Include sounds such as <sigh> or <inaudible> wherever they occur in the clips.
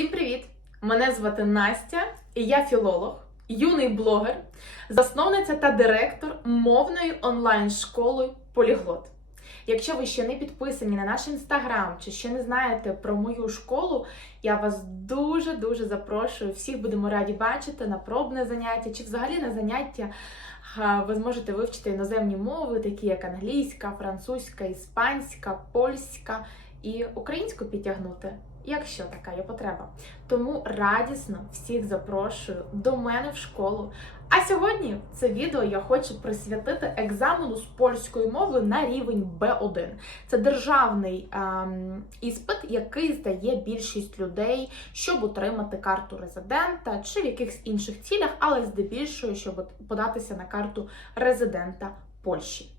Всім привіт! Мене звати Настя, і я філолог, юний блогер, засновниця та директор мовної онлайн-школи Поліглот. Якщо ви ще не підписані на наш інстаграм чи ще не знаєте про мою школу, я вас дуже-дуже запрошую. Всіх будемо раді бачити на пробне заняття чи взагалі на заняття. Ви зможете вивчити іноземні мови, такі як англійська, французька, іспанська, польська і українську підтягнути якщо така є потреба. Тому радісно всіх запрошую до мене в школу. А сьогодні це відео я хочу присвятити екзамену з польської мови на рівень Б1. Це державний ем, іспит, який здає більшість людей, щоб отримати карту резидента чи в якихось інших цілях, але здебільшого, щоб податися на карту резидента Польщі.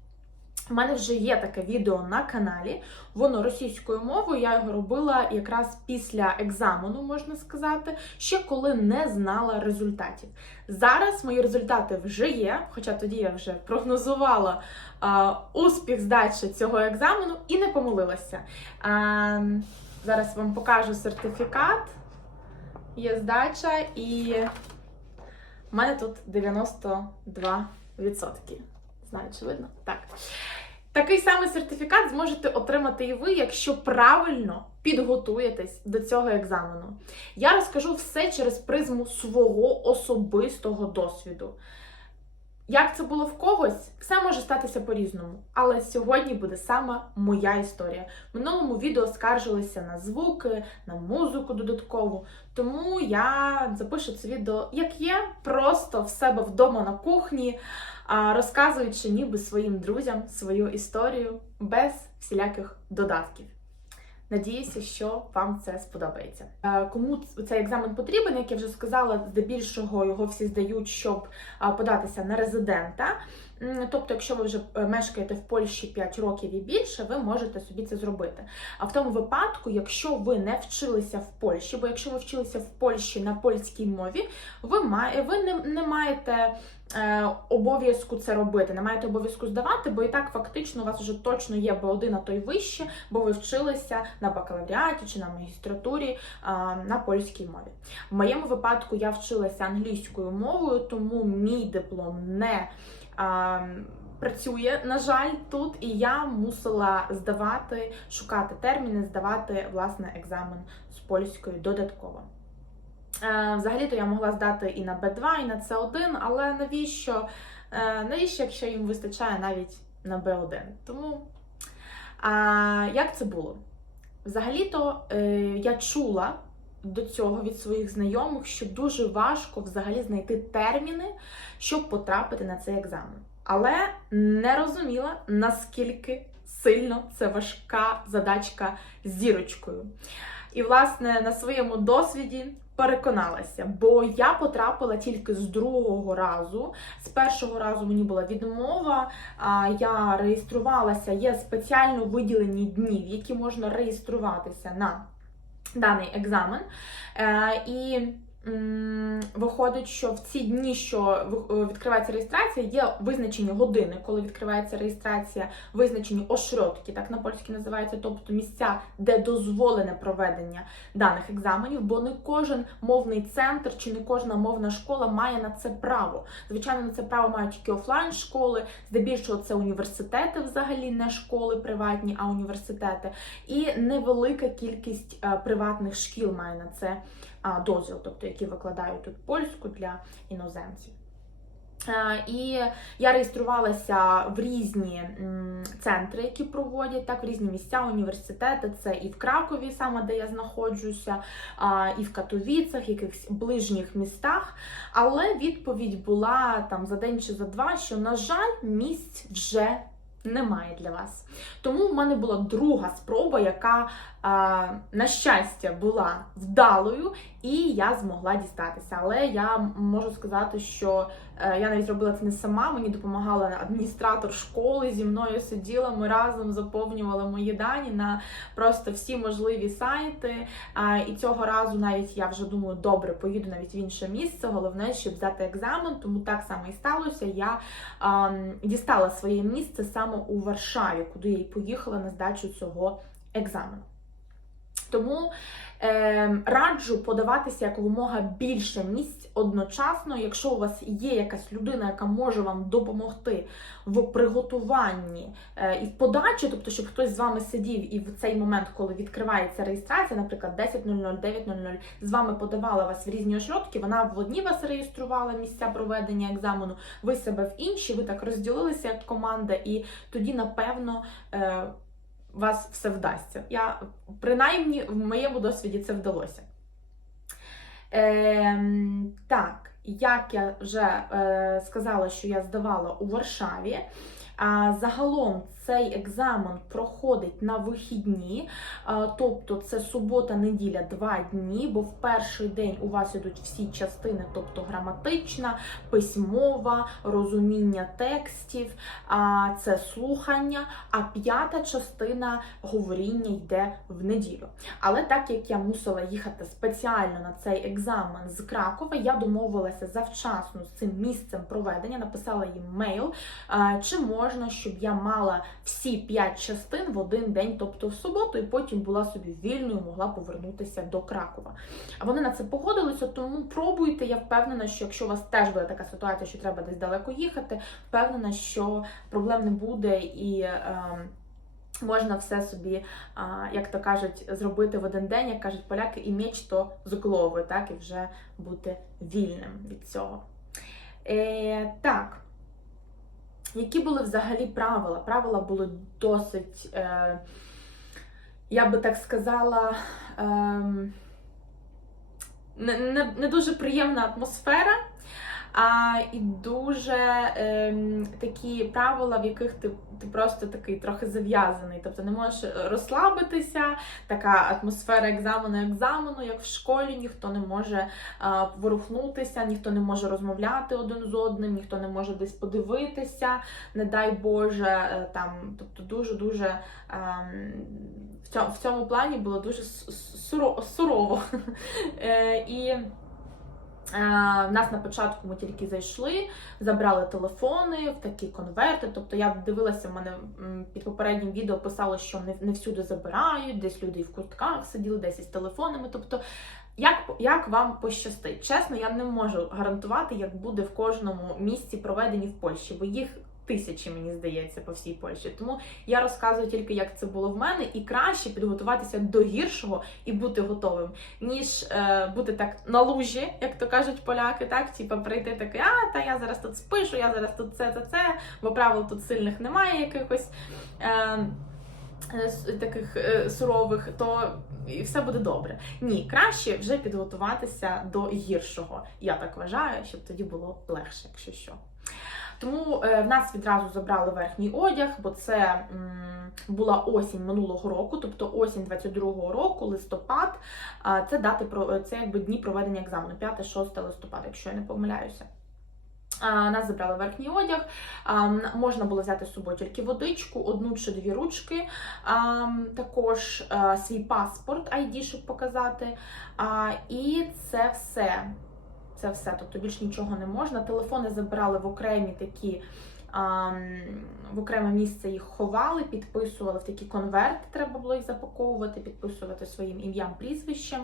У мене вже є таке відео на каналі, воно російською мовою. Я його робила якраз після екзамену, можна сказати, ще коли не знала результатів. Зараз мої результати вже є, хоча тоді я вже прогнозувала а, успіх здачі цього екзамену і не помилилася. А, Зараз вам покажу сертифікат, є здача, і в мене тут 92%. Знаю, очевидно. Так. Такий самий сертифікат зможете отримати і ви, якщо правильно підготуєтесь до цього екзамену. Я розкажу все через призму свого особистого досвіду. Як це було в когось, все може статися по-різному. Але сьогодні буде саме моя історія. В минулому відео скаржилися на звуки, на музику додаткову. Тому я запишу це відео, як є, просто в себе вдома на кухні розказуючи ніби своїм друзям свою історію без всіляких додатків. Надіюся, що вам це сподобається. Е, кому цей екзамен потрібен, як я вже сказала, здебільшого його всі здають, щоб податися на резидента. Тобто, якщо ви вже е, мешкаєте в Польщі 5 років і більше, ви можете собі це зробити. А в тому випадку, якщо ви не вчилися в Польщі, бо якщо ви вчилися в Польщі на польській мові, ви має, ви не, не маєте е, обов'язку це робити, не маєте обов'язку здавати, бо і так фактично у вас вже точно є Б1, а то й вище, бо ви вчилися на бакалавріаті чи на магістратурі е, на польській мові. В моєму випадку я вчилася англійською мовою, тому мій диплом не працює, на жаль, тут, і я мусила здавати, шукати терміни, здавати власне екзамен з польської додатково. Е, взагалі-то я могла здати і на Б2, і на С1, але навіщо, е, навіщо, якщо їм вистачає навіть на Б1? Тому а, як це було? Взагалі-то е, я чула до цього від своїх знайомих, що дуже важко взагалі знайти терміни, щоб потрапити на цей екзамен. Але не розуміла, наскільки сильно це важка задачка з зірочкою. І, власне, на своєму досвіді. Переконалася, бо я потрапила тільки з другого разу. З першого разу мені була відмова. Я реєструвалася, є спеціально виділені дні, в які можна реєструватися на даний екзамен. Е, і Виходить, що в ці дні, що е, відкривається реєстрація, є визначені години, коли відкривається реєстрація, визначені ошротки, так на польській називається, тобто місця, де дозволене проведення даних екзаменів, бо не кожен мовний центр чи не кожна мовна школа має на це право. Звичайно, на це право мають тільки офлайн школи, здебільшого це університети, взагалі не школи приватні, а університети. І невелика кількість е, приватних шкіл має на це дозвіл, тобто які викладають тут польську для іноземців. І я реєструвалася в різні центри, які проводять так, в різні місця, університети. Це і в Кракові, саме де я знаходжуся, і в Катовіцах, якихось ближніх містах. Але відповідь була там за день чи за два, що, на жаль, місць вже немає для вас. Тому в мене була друга спроба, яка, на щастя, була вдалою, і я змогла дістатися. Але я можу сказати, що Е, я навіть робила це не сама, мені допомагала адміністратор школи зі мною сиділа. Ми разом заповнювали мої дані на просто всі можливі сайти. Е, і цього разу навіть я вже думаю, добре, поїду навіть в інше місце. Головне, щоб здати екзамен, тому так само і сталося. Я ем, дістала своє місце саме у Варшаві, куди я і поїхала на здачу цього екзамену. Тому е, раджу подаватися як вимога більше місць одночасно. Якщо у вас є якась людина, яка може вам допомогти в приготуванні е, і в подачі, тобто, щоб хтось з вами сидів і в цей момент, коли відкривається реєстрація, наприклад, 10.00, 9.00, з вами подавала вас в різні ошротки, вона в одній вас реєструвала місця проведення екзамену, ви себе в інші, ви так розділилися як команда, і тоді, напевно. Е, вас все вдасться. Я, Принаймні, в моєму досвіді це вдалося. Е, Так, як я вже е, сказала, що я здавала у Варшаві, а загалом цей екзамен проходить на вихідні, тобто це субота-неділя, два дні, бо в перший день у вас ідуть всі частини, тобто граматична, письмова, розуміння текстів, це слухання, а п'ята частина говоріння йде в неділю. Але так як я мусила їхати спеціально на цей екзамен з Кракова, я домовилася завчасно з цим місцем проведення, написала їм мейл, чи можна, щоб я мала всі п'ять частин в один день, тобто в суботу, і потім була собі вільною, могла повернутися до Кракова. А вони на це погодилися, тому пробуйте. Я впевнена, що якщо у вас теж буде така ситуація, що треба десь далеко їхати, впевнена, що проблем не буде і. Е, Можна все собі, як то кажуть, зробити в один день, як кажуть поляки, і меч то з голови, так і вже бути вільним від цього. Е, Так. Які були взагалі правила? Правила були досить, е, я би так сказала, е, не, не, не дуже приємна атмосфера а, і дуже е, такі правила, в яких ти ти просто такий трохи зав'язаний. Тобто не можеш е, розслабитися, така атмосфера екзамену, екзамену, як в школі, ніхто не може е, ворухнутися, ніхто не може розмовляти один з одним, ніхто не може десь подивитися, не дай Боже. Е, там, Тобто дуже-дуже ем, в цьому плані було дуже сурово. <laughs> Е, і Е, в нас на початку ми тільки зайшли, забрали телефони в такі конверти. Тобто я дивилася, в мене під попереднім відео писало, що не не всюди забирають, десь люди і в куртках сиділи, десь із телефонами. Тобто, як як вам пощастить? Чесно, я не можу гарантувати, як буде в кожному місці проведені в Польщі, бо їх тисячі, мені здається, по всій Польщі. Тому я розказую тільки, як це було в мене, і краще підготуватися до гіршого і бути готовим, ніж е, бути так на лужі, як то кажуть поляки, так типа прийти таке, а та я зараз тут спишу, я зараз тут це це, це, бо правил тут сильних немає якихось. Е, е Таких е, сурових, то і все буде добре. Ні, краще вже підготуватися до гіршого. Я так вважаю, щоб тоді було легше, якщо що. Тому е, в нас відразу забрали верхній одяг, бо це була осінь минулого року, тобто осінь 22-го року, листопад. Це дати про це якби дні проведення екзамену, 5-6 листопада, якщо я не помиляюся. Нас забрали верхній одяг, можна було взяти з собою тільки водичку, одну чи дві ручки, також е, свій паспорт, ID, щоб показати. І це все це все. Тобто більш нічого не можна. Телефони забирали в окремі такі. В окреме місце їх ховали, підписували в такі конверти, треба було їх запаковувати, підписувати своїм ім'ям, прізвищем.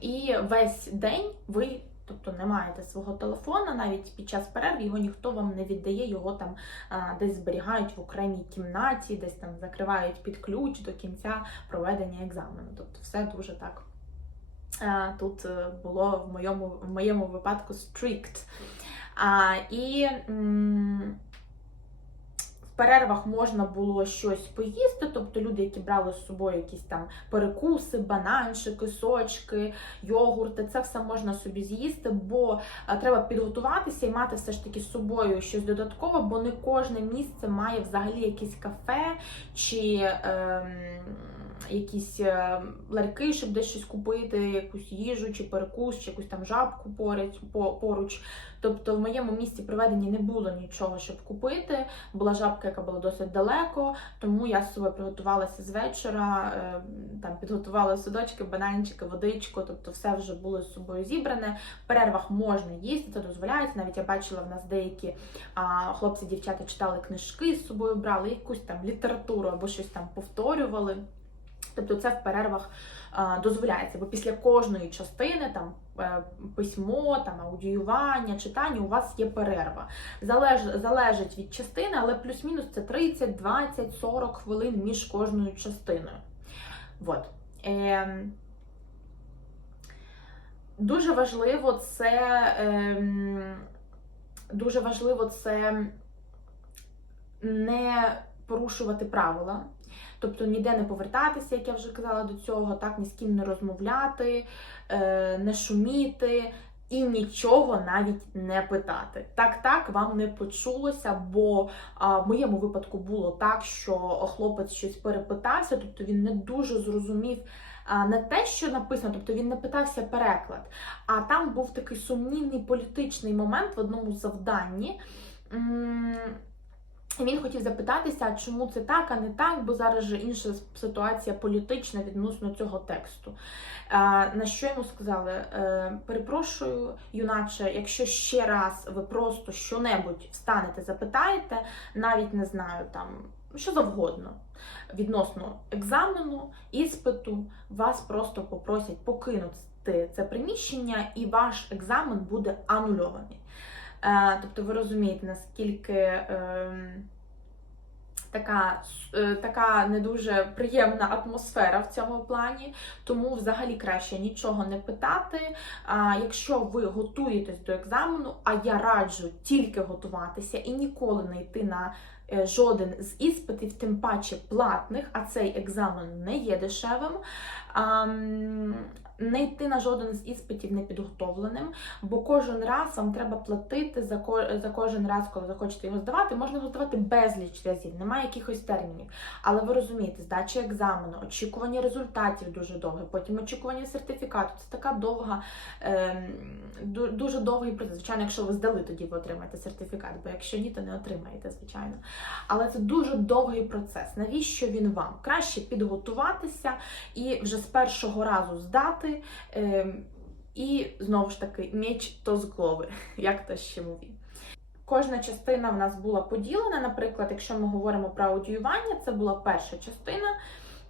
І весь день ви тобто, не маєте свого телефона, навіть під час перерв його ніхто вам не віддає, його там десь зберігають в окремій кімнаті, десь там закривають під ключ до кінця проведення екзамену. Тобто все дуже так Е, тут е, було в моєму в моєму випадку strict. А, І м в перервах можна було щось поїсти, тобто люди, які брали з собою якісь там перекуси, бананчики, сочки, йогурти, це все можна собі з'їсти, бо е, треба підготуватися і мати все ж таки з собою щось додаткове, бо не кожне місце має взагалі якесь кафе чи. Е якісь е, ларьки, щоб десь щось купити, якусь їжу чи перекус, чи якусь там жабку поруч. Тобто в моєму місці приведені не було нічого, щоб купити. Була жабка, яка була досить далеко, тому я з собою приготувалася з вечора, е, там підготувала судочки, бананчики, водичку, тобто все вже було з собою зібране. В перервах можна їсти, це дозволяється. Навіть я бачила в нас деякі хлопці-дівчата читали книжки з собою, брали якусь там літературу або щось там повторювали. Тобто це в перервах дозволяється, бо після кожної частини там е, письмо, там аудіювання, читання у вас є перерва. Залеж, Залежить від частини, але плюс-мінус це 30, 20, 40 хвилин між кожною частиною. От. Е, Дуже важливо це. Е, Дуже важливо це не порушувати правила. Тобто ніде не повертатися, як я вже казала до цього, так ні з ким не розмовляти, е, не шуміти. І нічого навіть не питати. Так, так вам не почулося, бо а, в моєму випадку було так, що хлопець щось перепитався, тобто він не дуже зрозумів не те, що написано, тобто він не питався переклад. А там був такий сумнівний політичний момент в одному завданні. Він хотів запитатися, чому це так, а не так, бо зараз же інша ситуація політична відносно цього тексту. Е, на що йому сказали? Е, Перепрошую, юначе, якщо ще раз ви просто що-небудь встанете, запитаєте, навіть не знаю там що завгодно відносно екзамену, іспиту, вас просто попросять покинути це приміщення, і ваш екзамен буде анульований. Е, тобто ви розумієте, наскільки ем, така е, така не дуже приємна атмосфера в цьому плані, тому взагалі краще нічого не питати. Якщо ви готуєтесь до екзамену, а я раджу тільки готуватися і ніколи не йти на е, жоден з іспитів, тим паче платних, а цей екзамен не є дешевим. Не йти на жоден з іспитів непідготовленим, бо кожен раз вам треба платити за за кожен раз, коли ви хочете його здавати. Можна його здавати безліч разів, немає якихось термінів. Але ви розумієте, здача екзамену, очікування результатів дуже довге, потім очікування сертифікату. Це така довга, е, дуже довгий процес. Звичайно, якщо ви здали, тоді ви отримаєте сертифікат, бо якщо ні, то не отримаєте, звичайно. Але це дуже довгий процес. Навіщо він вам? Краще підготуватися і вже з першого разу здати. Ем, і знову ж таки, меч то з голови, <laughs> як то ще мові. Кожна частина в нас була поділена. Наприклад, якщо ми говоримо про аудіювання, це була перша частина.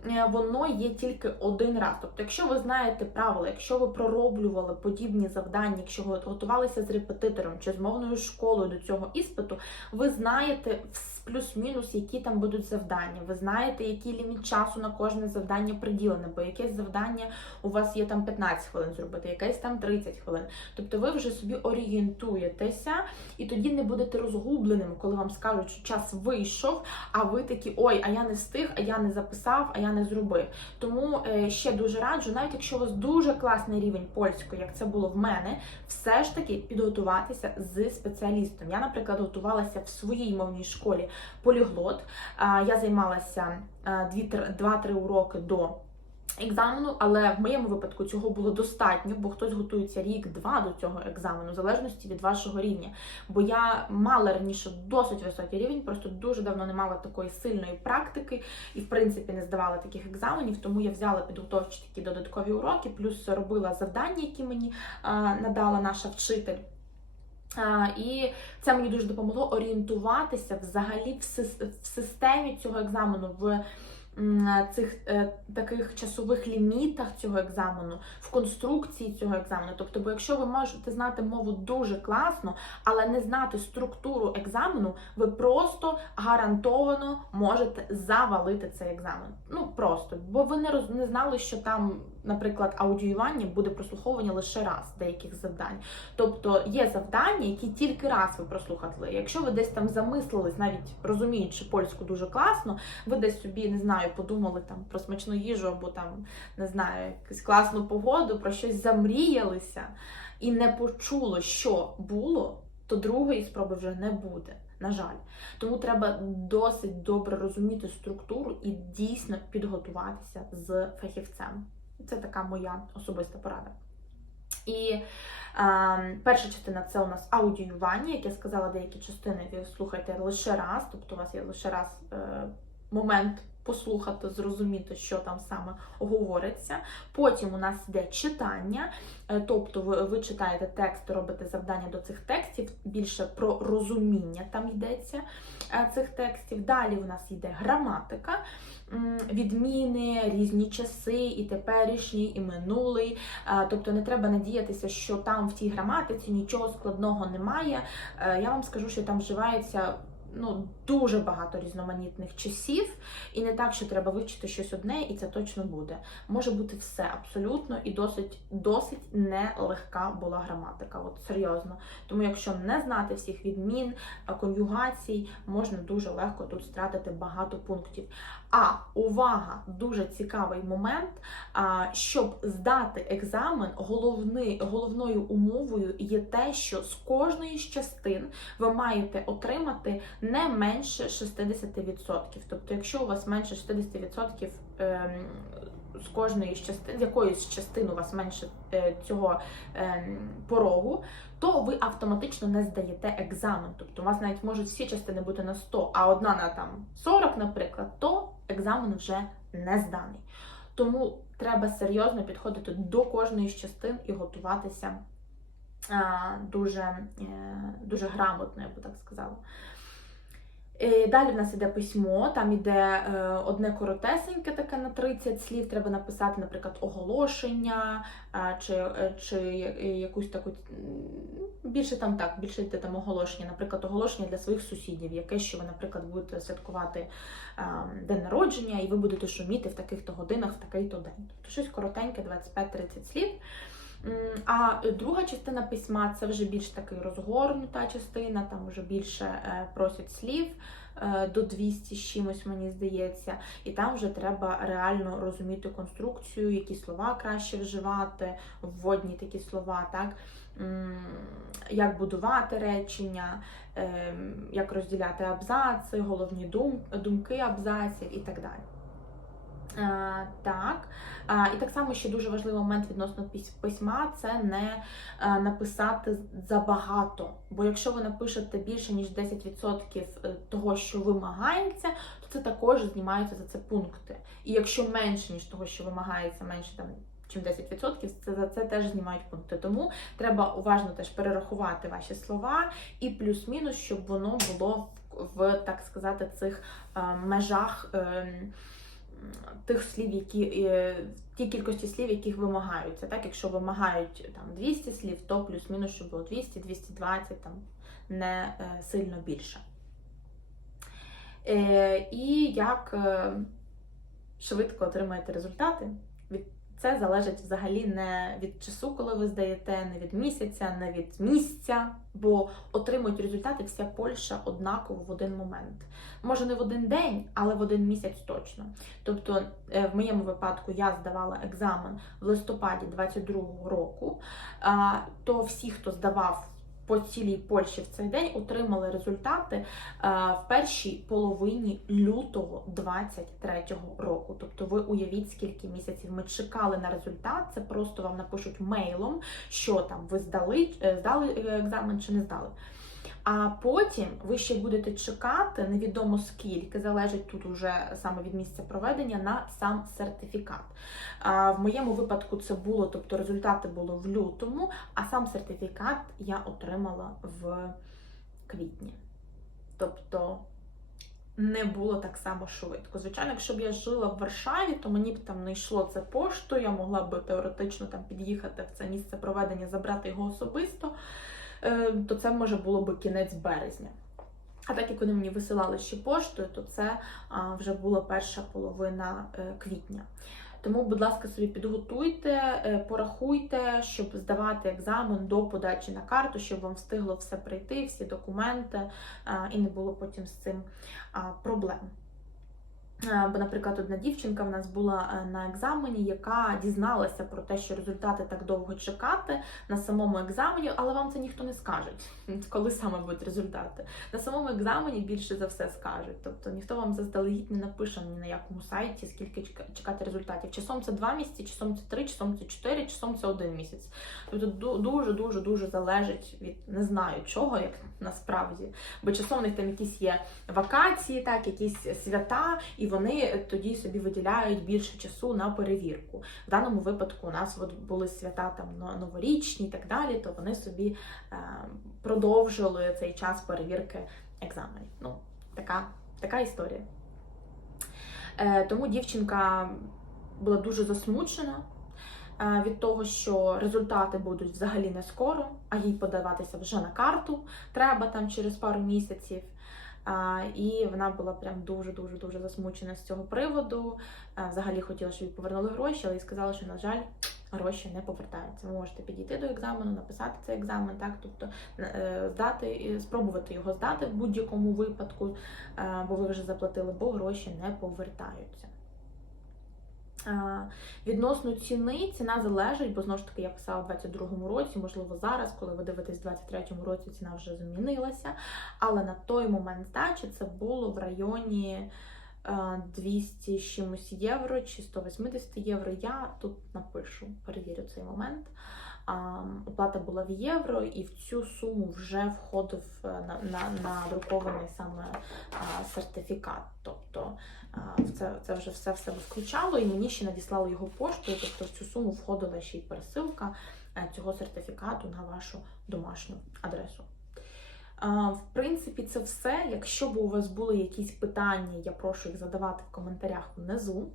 Е, воно є тільки один раз. Тобто, якщо ви знаєте правила, якщо ви пророблювали подібні завдання, якщо ви готувалися з репетитором чи з мовною школою до цього іспиту, ви знаєте плюс-мінус, які там будуть завдання. Ви знаєте, який ліміт часу на кожне завдання приділене, бо якесь завдання у вас є там 15 хвилин зробити, якесь там 30 хвилин. Тобто ви вже собі орієнтуєтеся і тоді не будете розгубленим, коли вам скажуть, що час вийшов, а ви такі, ой, а я не встиг, а я не записав, а я не зробив. Тому е, ще дуже раджу, навіть якщо у вас дуже класний рівень польської, як це було в мене, все ж таки підготуватися з спеціалістом. Я, наприклад, готувалася в своїй мовній школі поліглот. Я займалася 2-3 уроки до екзамену, але в моєму випадку цього було достатньо, бо хтось готується рік-два до цього екзамену, в залежності від вашого рівня. Бо я мала раніше досить високий рівень, просто дуже давно не мала такої сильної практики і, в принципі, не здавала таких екзаменів, тому я взяла підготовчі такі додаткові уроки, плюс робила завдання, які мені надала наша вчитель. А, і це мені дуже допомогло орієнтуватися взагалі в системі цього екзамену. в цих е, таких часових лімітах цього екзамену, в конструкції цього екзамену. Тобто, бо якщо ви можете знати мову дуже класно, але не знати структуру екзамену, ви просто гарантовано можете завалити цей екзамен. Ну просто, бо ви не роз не знали, що там наприклад, аудіювання буде прослуховування лише раз деяких завдань. Тобто є завдання, які тільки раз ви прослухали. Якщо ви десь там замислились, навіть розуміючи польську дуже класно, ви десь собі не знаю, подумали там про смачну їжу або там не знаю якусь класну погоду, про щось замріялися і не почуло, що було, то другої спроби вже не буде. На жаль, тому треба досить добре розуміти структуру і дійсно підготуватися з фахівцем. Це така моя особиста порада. І е, перша частина це у нас аудіювання, як я сказала, деякі частини ви слухайте лише раз, тобто у вас є лише раз е, момент послухати, зрозуміти, що там саме говориться. Потім у нас йде читання, е, тобто ви, ви читаєте текст, робите завдання до цих текстів, більше про розуміння там йдеться е, цих текстів. Далі у нас йде граматика, відміни, різні часи, і теперішній, і минулий. Е, тобто не треба надіятися, що там в тій граматиці нічого складного немає. Я вам скажу, що там вживається. ну, дуже багато різноманітних часів, і не так, що треба вивчити щось одне, і це точно буде. Може бути все абсолютно і досить досить нелегка була граматика. От серйозно. Тому, якщо не знати всіх відмін, конюгацій, можна дуже легко тут стратити багато пунктів. А увага, дуже цікавий момент. Щоб здати екзамен, головний, головною умовою є те, що з кожної з частин ви маєте отримати не менше менше 60%. Тобто, якщо у вас менше 60% ем, з кожної частини, з якоїсь частини у вас менше е, цього ем, порогу, то ви автоматично не здаєте екзамен. Тобто у вас навіть можуть всі частини бути на 100, а одна на там 40, наприклад, то екзамен вже не зданий. Тому треба серйозно підходити до кожної з частин і готуватися дуже е, дуже грамотно, я би так сказала. Е, далі в нас іде письмо, там іде е, одне коротесеньке таке на 30 слів. Треба написати, наприклад, оголошення чи е, чи якусь таку більше там так, більше йде там оголошення, наприклад, оголошення для своїх сусідів, яке що ви, наприклад, будете святкувати день народження, і ви будете шуміти в таких-то годинах, в такий-то день. Тобто щось коротеньке, 25-30 слів. А друга частина письма це вже більш таки розгорнута частина, там вже більше е, просять слів е, до 200 з чимось, мені здається, і там вже треба реально розуміти конструкцію, які слова краще вживати, вводні такі слова, так? як будувати речення, ем, як розділяти абзаци, головні думки абзаців і так далі. Е, так, е, і так само ще дуже важливий момент відносно письма це не е, написати забагато. Бо якщо ви напишете більше, ніж 10% того, що вимагається, то це також знімаються за це пункти. І якщо менше, ніж того, що вимагається, менше там. Чим 10%, це за це теж знімають пункти. Тому треба уважно теж перерахувати ваші слова і плюс-мінус, щоб воно було в, в так сказати, цих е, межах. Е, тих слів, які е, ті кількості слів, яких вимагаються. Так, Якщо вимагають там 200 слів, то плюс-мінус, щоб було 200-220, там не е, сильно більше. Е, і як швидко отримаєте результати. Це залежить взагалі не від часу, коли ви здаєте, не від місяця, не від місця, бо отримують результати вся Польща однаково в один момент. Може не в один день, але в один місяць точно. Тобто, е, в моєму випадку я здавала екзамен в листопаді 22-го року, то всі, хто здавав по цілій Польщі в цей день отримали результати е, в першій половині лютого 23 року. Тобто, ви уявіть, скільки місяців ми чекали на результат. Це просто вам напишуть мейлом, що там ви здали, е, здали е, екзамен чи не здали. А потім ви ще будете чекати невідомо скільки, залежить тут уже саме від місця проведення на сам сертифікат. А В моєму випадку це було, тобто результати було в лютому, а сам сертифікат я отримала в квітні. Тобто. Не було так само швидко. Звичайно, якщо б я жила в Варшаві, то мені б там не йшло це поштою, я могла б теоретично там під'їхати в це місце проведення, забрати його особисто. Е, то це може було би кінець березня. А так як вони мені висилали ще поштою, то це вже була перша половина е, квітня. Тому, будь ласка, собі підготуйте, е, порахуйте, щоб здавати екзамен до подачі на карту, щоб вам встигло все прийти, всі документи, і не було потім з цим проблем. Е, бо, наприклад, одна дівчинка в нас була е, на екзамені, яка дізналася про те, що результати так довго чекати на самому екзамені, але вам це ніхто не скаже, <laughs> коли саме будуть результати. На самому екзамені більше за все скажуть. Тобто ніхто вам заздалегідь не напише ні на якому сайті, скільки чекати результатів. Часом це два місяці, часом це три, часом це чотири, часом це один місяць. Тобто дуже-дуже дуже залежить від не знаю чого, як насправді. Бо часом у них там якісь є вакації, так, якісь свята. і вони тоді собі виділяють більше часу на перевірку. В даному випадку у нас от були свята там новорічні і так далі, то вони собі е, продовжили цей час перевірки екзаменів. Ну, така, така історія. Е, тому дівчинка була дуже засмучена. Е, від того, що результати будуть взагалі не скоро, а їй подаватися вже на карту треба там через пару місяців. І вона була прям дуже-дуже дуже засмучена з цього приводу. Взагалі хотіла, щоб їй повернули гроші, але їй сказала, що, на жаль, гроші не повертаються. Ви можете підійти до екзамену, написати цей екзамен, так тобто е, здати, спробувати його здати в будь-якому випадку, бо ви вже заплатили, бо гроші не повертаються. Е, відносно ціни, ціна залежить, бо знову ж таки я писала в 22-му році, можливо, зараз, коли ви дивитесь в 23-му році, ціна вже змінилася. Але на той момент здачі це було в районі 200 е, чимось євро чи 180 євро. Я тут напишу, перевірю цей момент. Оплата була в євро, і в цю суму вже входив е, на на, надрукований саме а, сертифікат. Тобто а, це це вже все в себе включало, і мені ще надіслали його поштою. Тобто в цю суму входила ще й пересилка е, цього сертифікату на вашу домашню адресу. в принципі, це все. Якщо б у вас були якісь питання, я прошу їх задавати в коментарях внизу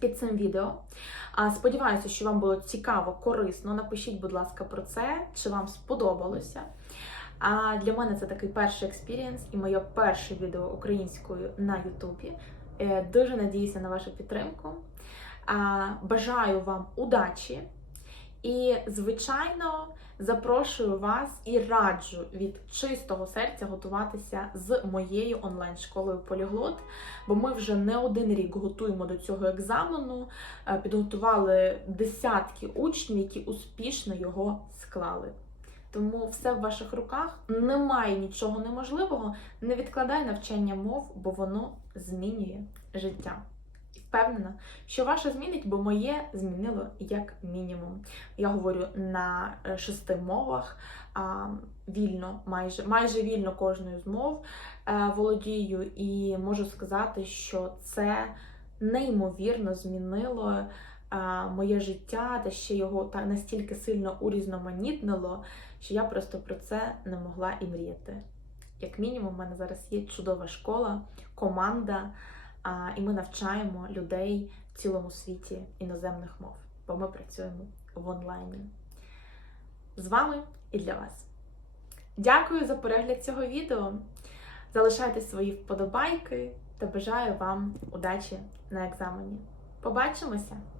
під цим відео. Сподіваюся, що вам було цікаво, корисно. Напишіть, будь ласка, про це, чи вам сподобалося. А для мене це такий перший експірієнс і моє перше відео українською на Ютубі. Е, дуже надіюся на вашу підтримку. Бажаю вам удачі! І, звичайно, запрошую вас і раджу від чистого серця готуватися з моєю онлайн-школою Поліглот, бо ми вже не один рік готуємо до цього екзамену, е, підготували десятки учнів, які успішно його склали. Тому все в ваших руках немає нічого неможливого. Не відкладай навчання мов, бо воно змінює життя впевнена, що ваше змінить, бо моє змінило як мінімум. Я говорю на е, шести мовах, вільно, майже майже вільно кожною з мов е, володію, і можу сказати, що це неймовірно змінило е, моє життя, та ще його настільки сильно урізноманітнило, що я просто про це не могла і мріяти. Як мінімум, в мене зараз є чудова школа, команда. А, І ми навчаємо людей в цілому світі іноземних мов, бо ми працюємо в онлайні. З вами і для вас. Дякую за перегляд цього відео. Залишайте свої вподобайки та бажаю вам удачі на екзамені. Побачимося!